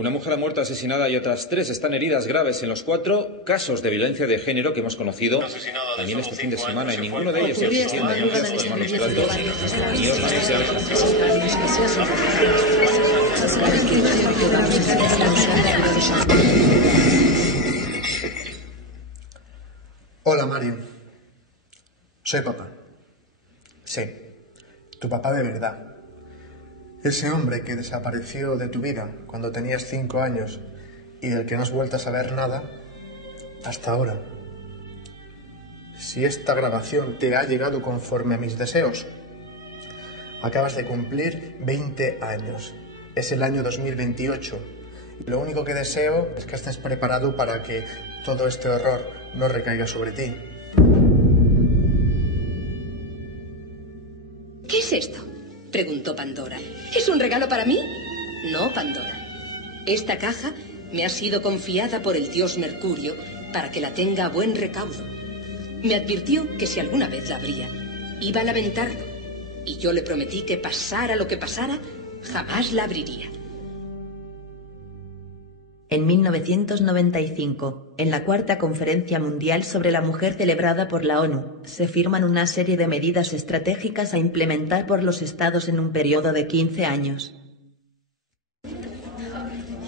Una mujer ha muerto asesinada y otras 3 están heridas graves en los 4 casos de violencia de género que hemos conocido también este fin de semana, y ninguno de ellos existía denuncias por malos tratos ni órdenes de alejamiento. Hola, Mario. Soy papá. Sí, tu papá de verdad. Ese hombre que desapareció de tu vida cuando tenías 5 años y del que no has vuelto a saber nada hasta ahora. Si esta grabación te ha llegado conforme a mis deseos, acabas de cumplir 20 años. Es el año 2028. Y lo único que deseo es que estés preparado para que todo este horror no recaiga sobre ti. ¿Qué es esto?, preguntó Pandora. ¿Es un regalo para mí? No, Pandora. Esta caja me ha sido confiada por el dios Mercurio para que la tenga a buen recaudo. Me advirtió que si alguna vez la abría, iba a lamentarlo. Y yo le prometí que pasara lo que pasara, jamás la abriría. En 1995, en la Cuarta Conferencia Mundial sobre la Mujer celebrada por la ONU, se firman una serie de medidas estratégicas a implementar por los estados en un periodo de 15 años.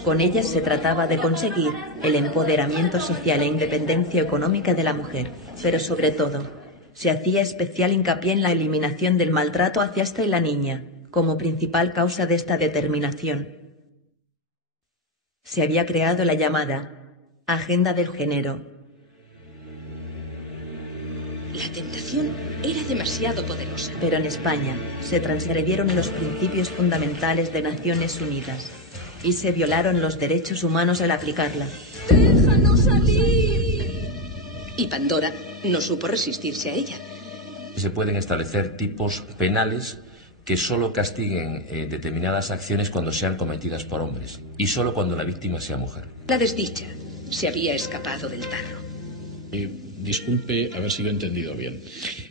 Con ellas se trataba de conseguir el empoderamiento social e independencia económica de la mujer, pero sobre todo, se hacía especial hincapié en la eliminación del maltrato hacia esta y la niña, como principal causa de esta determinación. Se había creado la llamada Agenda del Género. La tentación era demasiado poderosa. Pero en España se transgredieron los principios fundamentales de Naciones Unidas y se violaron los derechos humanos al aplicarla. ¡Déjanos salir! Y Pandora no supo resistirse a ella. Se pueden establecer tipos penales que solo castiguen determinadas acciones cuando sean cometidas por hombres y solo cuando la víctima sea mujer. La desdicha se había escapado del tarro. Disculpe haber sido entendido bien.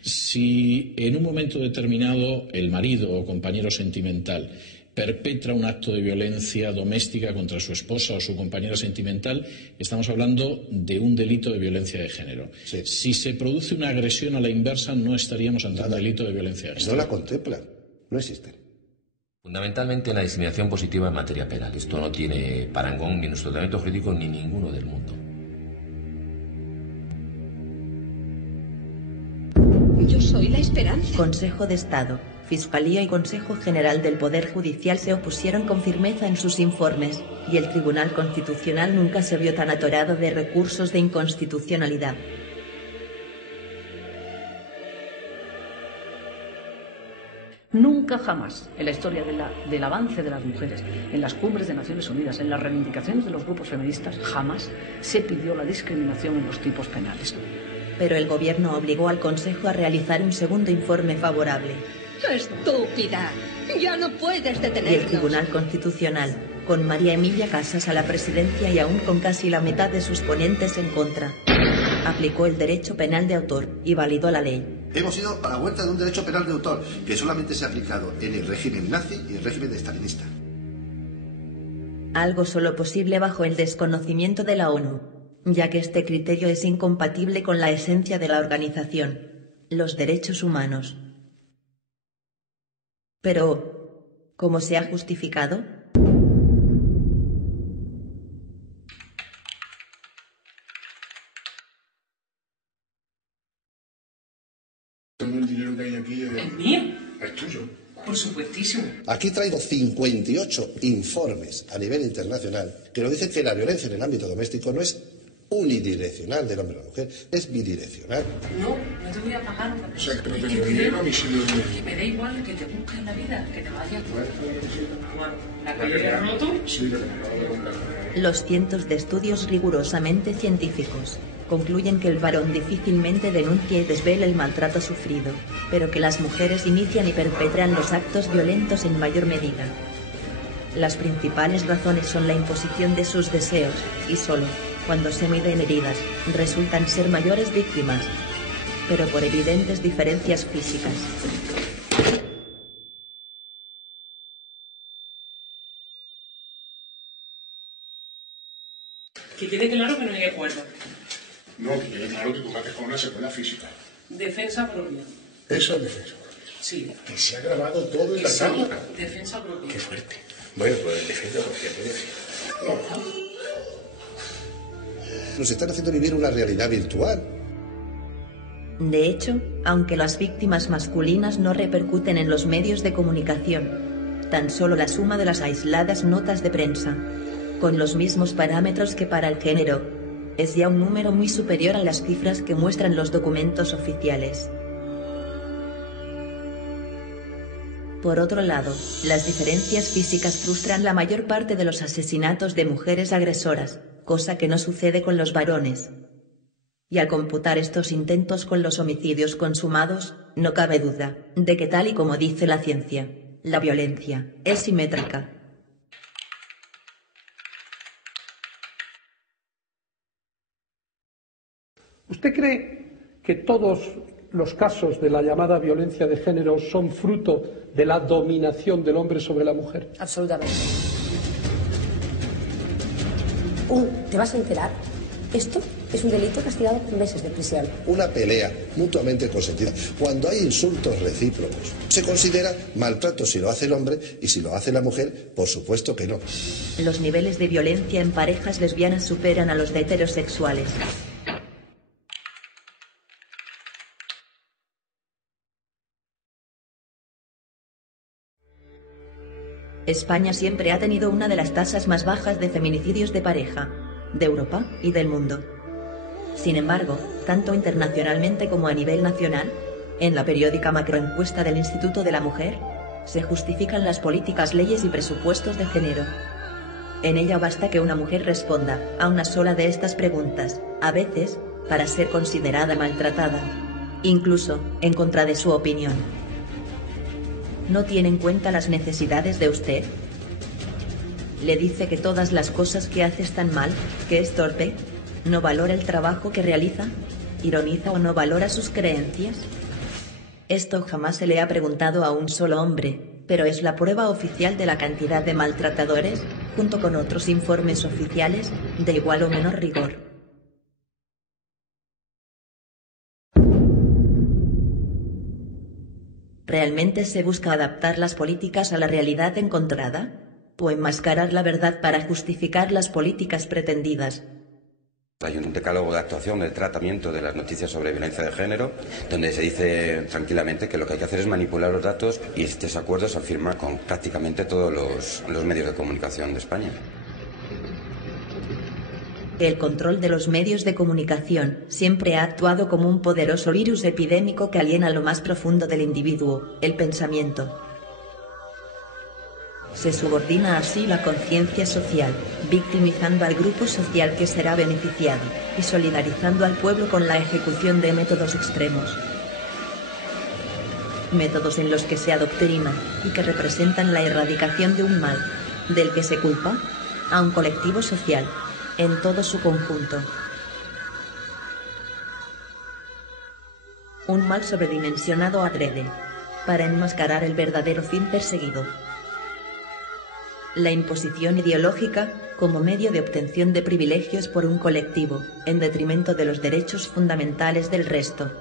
Si en un momento determinado el marido o compañero sentimental perpetra un acto de violencia doméstica contra su esposa o su compañera sentimental, estamos hablando de un delito de violencia de género. Sí. Si se produce una agresión a la inversa, no estaríamos ante un delito de violencia de género. No la contemplan. No existen. Fundamentalmente la discriminación positiva en materia penal. Esto no tiene parangón ni en nuestro tratamiento jurídico ni ninguno del mundo. Yo soy la esperanza. Consejo de Estado, Fiscalía y Consejo General del Poder Judicial se opusieron con firmeza en sus informes, y el Tribunal Constitucional nunca se vio tan atorado de recursos de inconstitucionalidad. Nunca jamás en la historia del avance de las mujeres, en las cumbres de Naciones Unidas, en las reivindicaciones de los grupos feministas, jamás se pidió la discriminación en los tipos penales. Pero el gobierno obligó al Consejo a realizar un segundo informe favorable. ¡Estúpida! ¡Ya no puedes detenernos! Y el Tribunal Constitucional, con María Emilia Casas a la presidencia y aún con casi la mitad de sus ponentes en contra, aplicó el derecho penal de autor y validó la ley. Hemos ido a la vuelta de un derecho penal de autor que solamente se ha aplicado en el régimen nazi y el régimen stalinista. Algo solo posible bajo el desconocimiento de la ONU, ya que este criterio es incompatible con la esencia de la organización, los derechos humanos. Pero, ¿cómo se ha justificado? El dinero que hay aquí ¿Es mío? Es tuyo. Por supuestísimo. Aquí traigo 58 informes a nivel internacional que nos dicen que la violencia en el ámbito doméstico no es unidireccional del hombre a la mujer, es bidireccional. No te voy a pagar. O sea, que no te dio dinero a mí sí lo dio. Que me da igual que te busques en la vida, que te vayas. ¿La calle de roto? Sí, lo que me acabo de comprar. Los cientos de estudios rigurosamente científicos concluyen que el varón difícilmente denuncia y desvela el maltrato sufrido, pero que las mujeres inician y perpetran los actos violentos en mayor medida. Las principales razones son la imposición de sus deseos, y solo, cuando se miden heridas, resultan ser mayores víctimas, pero por evidentes diferencias físicas. Que quede claro que no hay acuerdo. No, que quede claro que tú me has dejado una secuela física. Defensa propia. Eso es defensa propia. Sí. Que se ha grabado todo en la cámara. Defensa propia. Qué fuerte. Bueno, pues defensa propia, puede ser. Nos están haciendo vivir una realidad virtual. De hecho, aunque las víctimas masculinas no repercuten en los medios de comunicación, tan solo la suma de las aisladas notas de prensa, con los mismos parámetros que para el género, es ya un número muy superior a las cifras que muestran los documentos oficiales. Por otro lado, las diferencias físicas frustran la mayor parte de los asesinatos de mujeres agresoras, cosa que no sucede con los varones. Y al computar estos intentos con los homicidios consumados, no cabe duda de que, tal y como dice la ciencia, la violencia es simétrica. ¿Usted cree que todos los casos de la llamada violencia de género son fruto de la dominación del hombre sobre la mujer? Absolutamente. ¿Te vas a enterar? Esto es un delito castigado con meses de prisión. Una pelea mutuamente consentida. Cuando hay insultos recíprocos, se considera maltrato si lo hace el hombre y si lo hace la mujer, por supuesto que no. Los niveles de violencia en parejas lesbianas superan a los de heterosexuales. España siempre ha tenido una de las tasas más bajas de feminicidios de pareja, de Europa y del mundo. Sin embargo, tanto internacionalmente como a nivel nacional, en la periódica macroencuesta del Instituto de la Mujer, se justifican las políticas, leyes y presupuestos de género. En ella basta que una mujer responda a una sola de estas preguntas, a veces, para ser considerada maltratada, incluso en contra de su opinión. ¿No tiene en cuenta las necesidades de usted? ¿Le dice que todas las cosas que hace están mal, que es torpe? ¿No valora el trabajo que realiza? ¿Ironiza o no valora sus creencias? Esto jamás se le ha preguntado a un solo hombre, pero es la prueba oficial de la cantidad de maltratadores, junto con otros informes oficiales, de igual o menor rigor. ¿Realmente se busca adaptar las políticas a la realidad encontrada? ¿O enmascarar la verdad para justificar las políticas pretendidas? Hay un decálogo de actuación del tratamiento de las noticias sobre violencia de género, donde se dice tranquilamente que lo que hay que hacer es manipular los datos, y este acuerdo se firma con prácticamente todos los medios de comunicación de España. El control de los medios de comunicación siempre ha actuado como un poderoso virus epidémico que aliena lo más profundo del individuo, el pensamiento. Se subordina así la conciencia social, victimizando al grupo social que será beneficiado, y solidarizando al pueblo con la ejecución de métodos extremos. Métodos en los que se adoctrina, y que representan la erradicación de un mal, del que se culpa, a un colectivo social, en todo su conjunto. Un mal sobredimensionado adrede, para enmascarar el verdadero fin perseguido. La imposición ideológica como medio de obtención de privilegios por un colectivo, en detrimento de los derechos fundamentales del resto.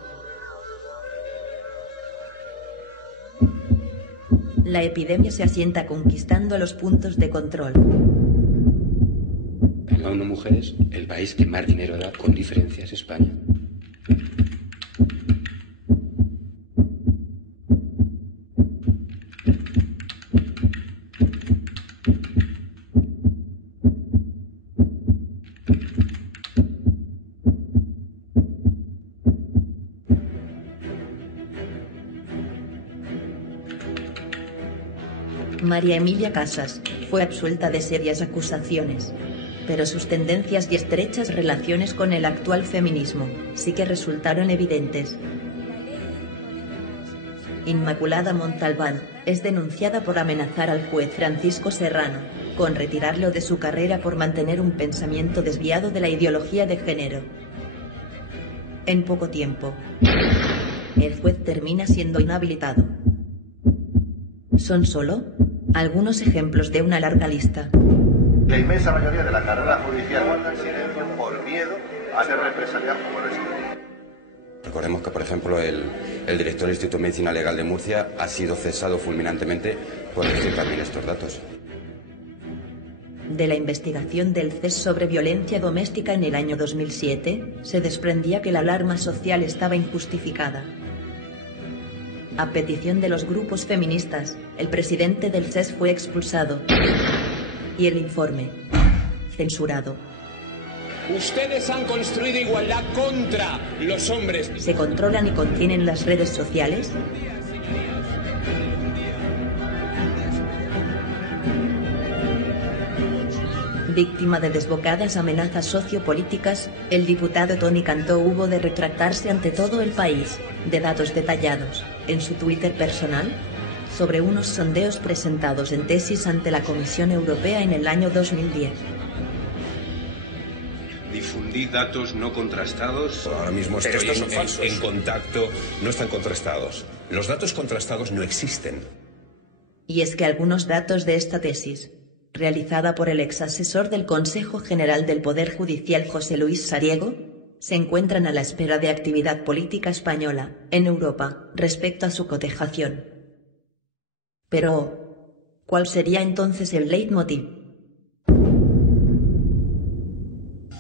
La epidemia se asienta conquistando los puntos de control. En la ONU Mujeres, el país que más dinero da con diferencia es España. María Emilia Casas fue absuelta de serias acusaciones, pero sus tendencias y estrechas relaciones con el actual feminismo sí que resultaron evidentes. Inmaculada Montalbán es denunciada por amenazar al juez Francisco Serrano con retirarlo de su carrera por mantener un pensamiento desviado de la ideología de género. En poco tiempo, el juez termina siendo inhabilitado. Son solo algunos ejemplos de una larga lista. La inmensa mayoría de la carrera judicial guarda silencio por miedo a ser represaliado como el Estado. Recordemos que, por ejemplo, el director del Instituto de Medicina Legal de Murcia ha sido cesado fulminantemente por decir también estos datos. De la investigación del CES sobre violencia doméstica en el año 2007, se desprendía que la alarma social estaba injustificada. A petición de los grupos feministas, el presidente del CES fue expulsado y el informe censurado. Ustedes han construido igualdad contra los hombres. ¿Se controlan y contienen las redes sociales? Víctima de desbocadas amenazas sociopolíticas, el diputado Toni Cantó hubo de retractarse ante todo el país, de datos detallados, en su Twitter personal, sobre unos sondeos presentados en tesis ante la Comisión Europea en el año 2010. Difundí datos no contrastados. Ahora mismo estoy en contacto, no están contrastados. Los datos contrastados no existen. Y es que algunos datos de esta tesis, realizada por el ex asesor del Consejo General del Poder Judicial José Luis Sariego, se encuentran a la espera de actividad política española, en Europa, respecto a su cotejación. Pero, ¿cuál sería entonces el leitmotiv?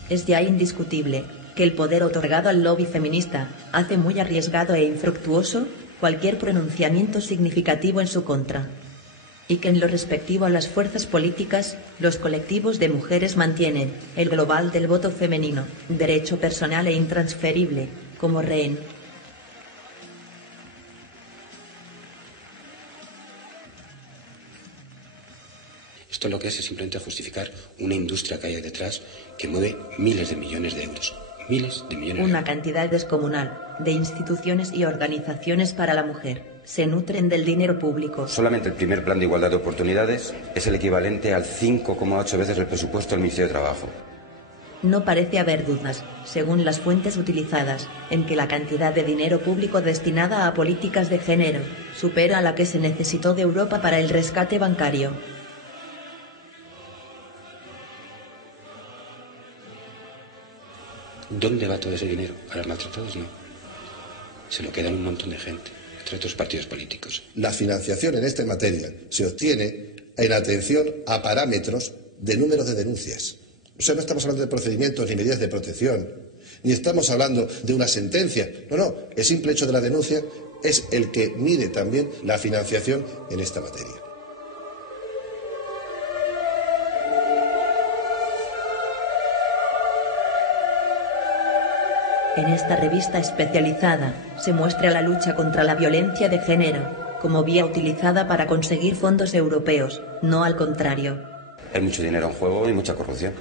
Es ya indiscutible que el poder otorgado al lobby feminista hace muy arriesgado e infructuoso cualquier pronunciamiento significativo en su contra, y que en lo respectivo a las fuerzas políticas, los colectivos de mujeres mantienen el global del voto femenino, derecho personal e intransferible, como rehén. Esto lo que es simplemente justificar una industria que hay detrás que mueve miles de millones de euros. Miles de millones. Una cantidad descomunal de instituciones y organizaciones para la mujer se nutren del dinero público. Solamente el primer plan de igualdad de oportunidades es el equivalente al 5,8 veces el presupuesto del Ministerio de Trabajo. No parece haber dudas, según las fuentes utilizadas, en que la cantidad de dinero público destinada a políticas de género supera a la que se necesitó de Europa para el rescate bancario. ¿Dónde va todo ese dinero? ¿A los maltratados? No. Se lo quedan un montón de gente, entre otros partidos políticos. La financiación en esta materia se obtiene en atención a parámetros de número de denuncias. O sea, no estamos hablando de procedimientos ni medidas de protección, ni estamos hablando de una sentencia. No, el simple hecho de la denuncia es el que mide también la financiación en esta materia. En esta revista especializada se muestra la lucha contra la violencia de género como vía utilizada para conseguir fondos europeos, no al contrario. Hay mucho dinero en juego y mucha corrupción.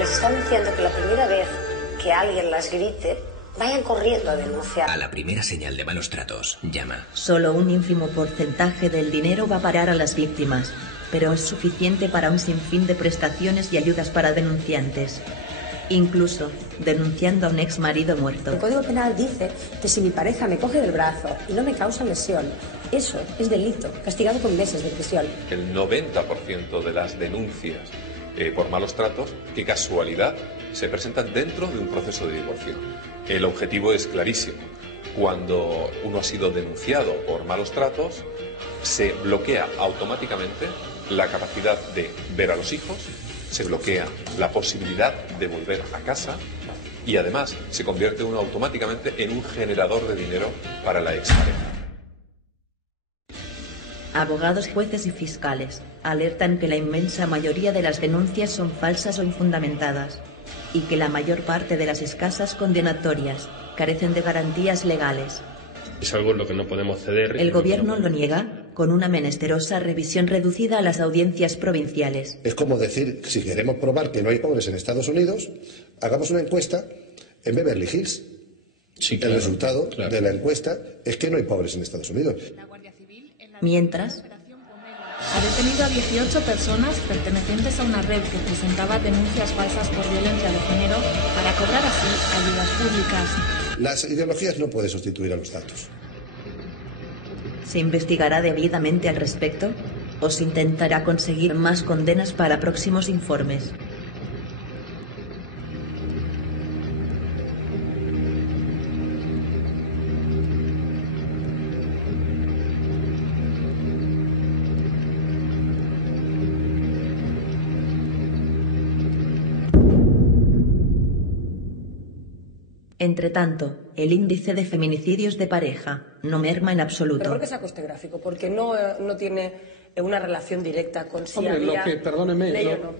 Están diciendo que la primera vez que alguien las grite, vayan corriendo a denunciar. A la primera señal de malos tratos, llama. Solo un ínfimo porcentaje del dinero va a parar a las víctimas, pero es suficiente para un sinfín de prestaciones y ayudas para denunciantes. Incluso denunciando a un ex marido muerto. El Código Penal dice que si mi pareja me coge del brazo y no me causa lesión, eso es delito, castigado con meses de prisión. El 90% de las denuncias por malos tratos, qué casualidad, se presentan dentro de un proceso de divorcio. El objetivo es clarísimo. Cuando uno ha sido denunciado por malos tratos, se bloquea automáticamente la capacidad de ver a los hijos, se bloquea la posibilidad de volver a casa y además se convierte uno automáticamente en un generador de dinero para la expareja. Abogados, jueces y fiscales alertan que la inmensa mayoría de las denuncias son falsas o infundamentadas y que la mayor parte de las escasas condenatorias carecen de garantías legales. Es algo en lo que no podemos ceder. El gobierno lo niega, con una menesterosa revisión reducida a las audiencias provinciales. Es como decir, si queremos probar que no hay pobres en Estados Unidos, hagamos una encuesta en Beverly Hills. Sí, claro, el resultado de la encuesta es que no hay pobres en Estados Unidos. Mientras, ha detenido a 18 personas pertenecientes a una red que presentaba denuncias falsas por violencia de género para cobrar así ayudas públicas. Las ideologías no pueden sustituir a los datos. ¿se investigará debidamente al respecto? ¿O se intentará conseguir más condenas para próximos informes? Entretanto, el índice de feminicidios de pareja no merma en absoluto. ¿Pero por qué saco este gráfico? Porque no tiene una relación directa con si Hombre, había lo que, perdóneme, ley o no.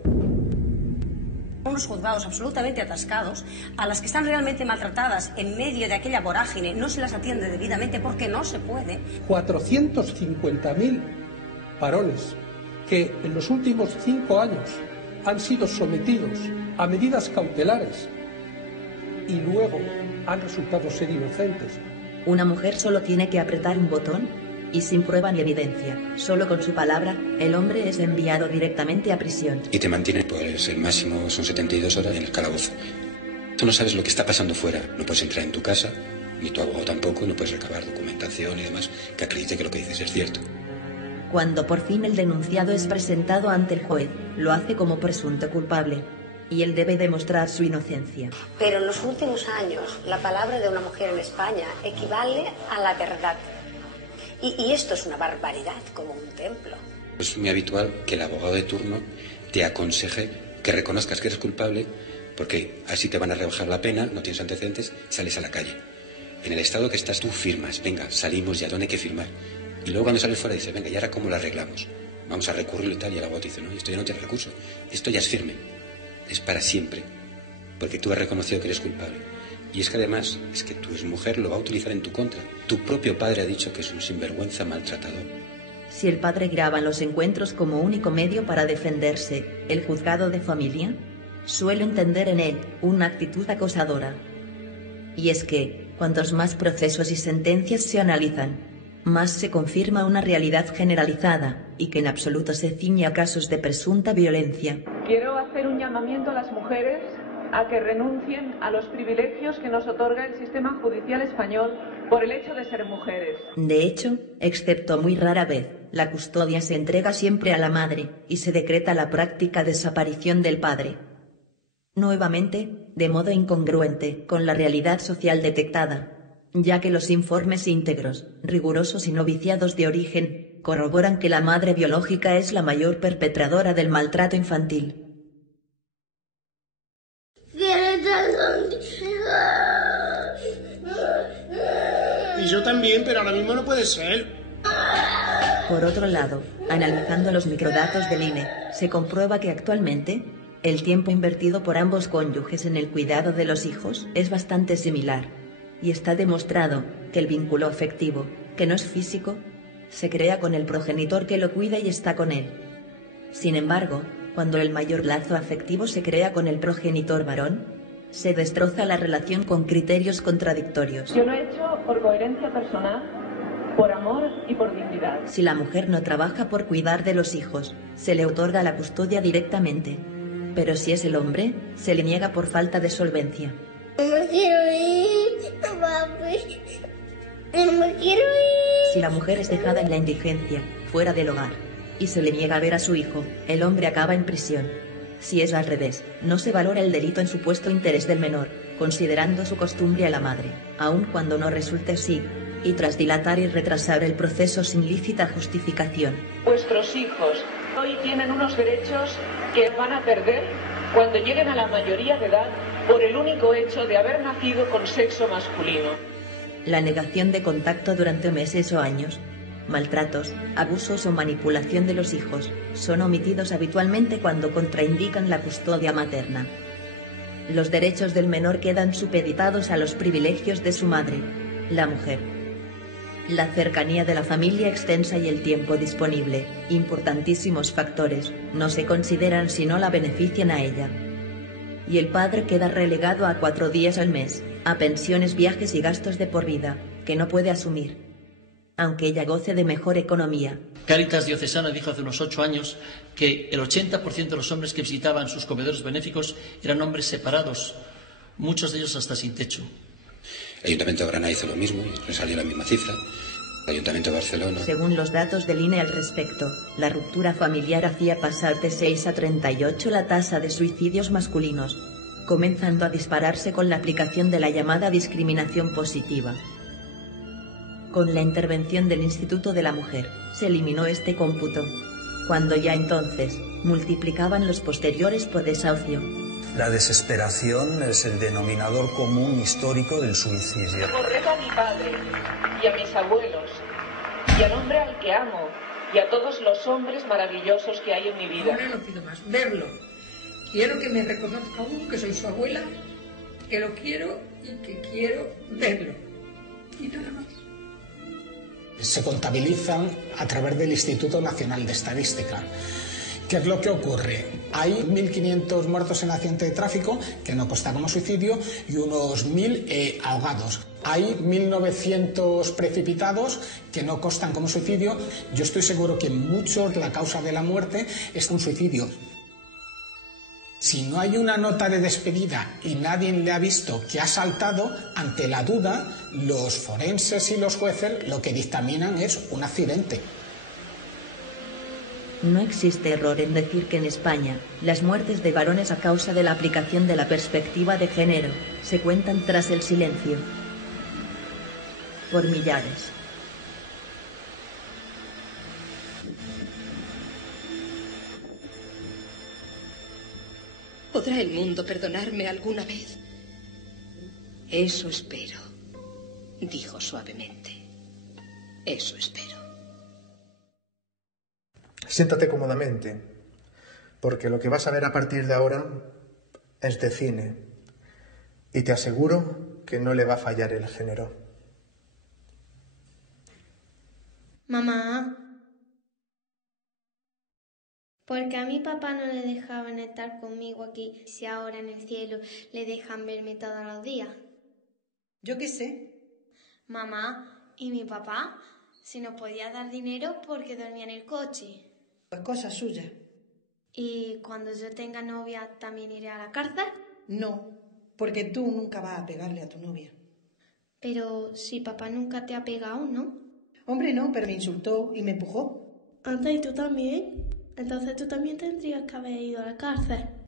Unos juzgados absolutamente atascados, a las que están realmente maltratadas en medio de aquella vorágine, no se las atiende debidamente porque no se puede. 450.000 varones que en los últimos 5 años han sido sometidos a medidas cautelares y luego han resultado ser inocentes. Una mujer solo tiene que apretar un botón y sin prueba ni evidencia, solo con su palabra, el hombre es enviado directamente a prisión. Y te mantienen, pues el máximo son 72 horas en el calabozo. Tú no sabes lo que está pasando fuera. No puedes entrar en tu casa, ni tu abogado tampoco, no puedes recabar documentación y demás que acredite que lo que dices es cierto. Cuando por fin el denunciado es presentado ante el juez, lo hace como presunto culpable. Y él debe demostrar su inocencia. Pero en los últimos años, la palabra de una mujer en España equivale a la verdad. Y esto es una barbaridad, como un templo. Es muy habitual que el abogado de turno te aconseje que reconozcas que eres culpable, porque así te van a rebajar la pena, no tienes antecedentes, sales a la calle. En el estado que estás tú firmas, venga, salimos ya, ¿dónde hay que firmar? Y luego cuando sales fuera dices, venga, ¿y ahora cómo lo arreglamos? Vamos a recurrirlo y tal, y el abogado te dice, no, esto ya no tiene recurso, esto ya es firme. Es para siempre, porque tú has reconocido que eres culpable. Y es que además, es que tu exmujer lo va a utilizar en tu contra. Tu propio padre ha dicho que es un sinvergüenza maltratador. Si el padre graba los encuentros como único medio para defenderse, el juzgado de familia suele entender en él una actitud acosadora. Y es que, cuantos más procesos y sentencias se analizan, más se confirma una realidad generalizada y que en absoluto se ciñe a casos de presunta violencia. Quiero hacer un llamamiento a las mujeres a que renuncien a los privilegios que nos otorga el sistema judicial español por el hecho de ser mujeres. De hecho, excepto muy rara vez, la custodia se entrega siempre a la madre y se decreta la práctica desaparición del padre. Nuevamente, de modo incongruente con la realidad social detectada, ya que los informes íntegros, rigurosos y no viciados de origen, corroboran que la madre biológica es la mayor perpetradora del maltrato infantil. Y yo también, pero ahora mismo no puede ser. Por otro lado, analizando los microdatos del INE, se comprueba que actualmente, el tiempo invertido por ambos cónyuges en el cuidado de los hijos es bastante similar, y está demostrado que el vínculo afectivo, que no es físico, se crea con el progenitor que lo cuida y está con él. Sin embargo, cuando el mayor lazo afectivo se crea con el progenitor varón, se destroza la relación con criterios contradictorios. Yo lo he hecho por coherencia personal, por amor y por dignidad. Si la mujer no trabaja por cuidar de los hijos, se le otorga la custodia directamente. Pero si es el hombre, se le niega por falta de solvencia. No me quiero ir, papi. No me quiero ir. Si la mujer es dejada en la indigencia, fuera del hogar, y se le niega a ver a su hijo, el hombre acaba en prisión. Si es al revés, no se valora el delito en supuesto interés del menor, considerando su costumbre a la madre, aun cuando no resulte así, y tras dilatar y retrasar el proceso sin lícita justificación. Vuestros hijos hoy tienen unos derechos que van a perder cuando lleguen a la mayoría de edad por el único hecho de haber nacido con sexo masculino. La negación de contacto durante meses o años, maltratos, abusos o manipulación de los hijos, son omitidos habitualmente cuando contraindican la custodia materna. Los derechos del menor quedan supeditados a los privilegios de su madre, la mujer. La cercanía de la familia extensa y el tiempo disponible, importantísimos factores, no se consideran si no la benefician a ella. Y el padre queda relegado a 4 días al mes, a pensiones, viajes y gastos de por vida, que no puede asumir, aunque ella goce de mejor economía. Cáritas Diocesana dijo hace unos 8 años que el 80% de los hombres que visitaban sus comedores benéficos eran hombres separados, muchos de ellos hasta sin techo. El Ayuntamiento de Granada hizo lo mismo y le salió la misma cifra. El Ayuntamiento de Barcelona. Según los datos del INE al respecto, la ruptura familiar hacía pasar de 6 a 38 la tasa de suicidios masculinos, comenzando a dispararse con la aplicación de la llamada discriminación positiva. Con la intervención del Instituto de la Mujer, se eliminó este cómputo, cuando ya entonces multiplicaban los posteriores por desahucio. La desesperación es el denominador común histórico del suicidio. Recuerdo a mi padre y a mis abuelos y al hombre al que amo y a todos los hombres maravillosos que hay en mi vida. Ahora no pido más, verlo. Quiero que me reconozca aún que soy su abuela, que lo quiero y que quiero verlo. Y nada más. Se contabilizan a través del Instituto Nacional de Estadística. ¿Qué es lo que ocurre? Hay 1.500 muertos en accidente de tráfico, que no consta como suicidio, y unos 1.000 ahogados. Hay 1.900 precipitados que no constan como suicidio. Yo estoy seguro que en muchos la causa de la muerte es un suicidio. Si no hay una nota de despedida y nadie le ha visto que ha saltado, ante la duda, los forenses y los jueces lo que dictaminan es un accidente. No existe error en decir que en España, las muertes de varones a causa de la aplicación de la perspectiva de género se cuentan tras el silencio. Por millares. ¿Podrá el mundo perdonarme alguna vez? Eso espero, dijo suavemente. Eso espero. Siéntate cómodamente, porque lo que vas a ver a partir de ahora es de cine. Y te aseguro que no le va a fallar el género. Mamá, ¿por qué a mi papá no le dejaban estar conmigo aquí si ahora en el cielo le dejan verme todos los días? Yo qué sé. Mamá, ¿y mi papá? Si nos podía dar dinero porque dormía en el coche. Pues cosa suya. ¿Y cuando yo tenga novia también iré a la cárcel? No, porque tú nunca vas a pegarle a tu novia. Pero si papá nunca te ha pegado, ¿no? Hombre, no, pero me insultó y me empujó. Anda, ¿y tú también? Entonces tú también tendrías que haber ido a la cárcel.